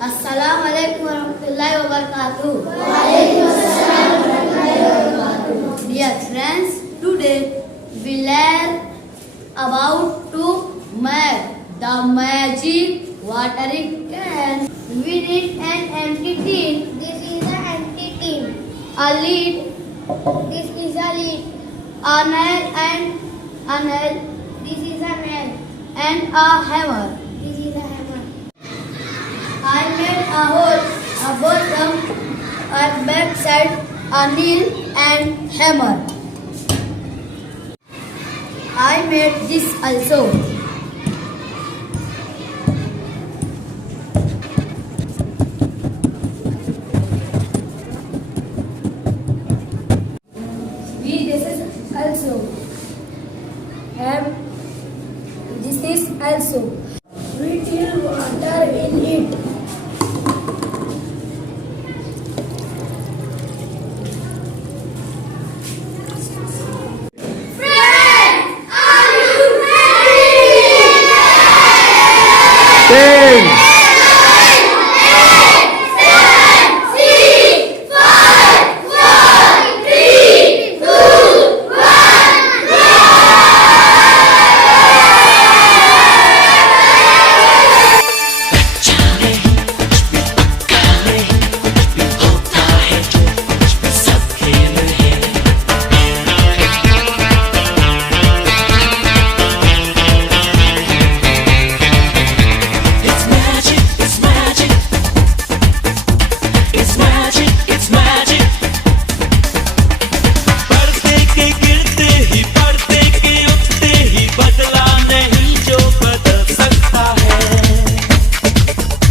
Assalamualaikum warahmatullahi wabarakatuh. Dear friends, today we learn about to make the magic watering can. We need an empty tin. This is an empty tin. A lid. This is a lid. A nail and a nail. This is a nail. And a hammer. This is a hammer. I made a hole, a bottom, a back side, a nail and hammer. I made this also. This is also. This is also. We fill water in it. Ten.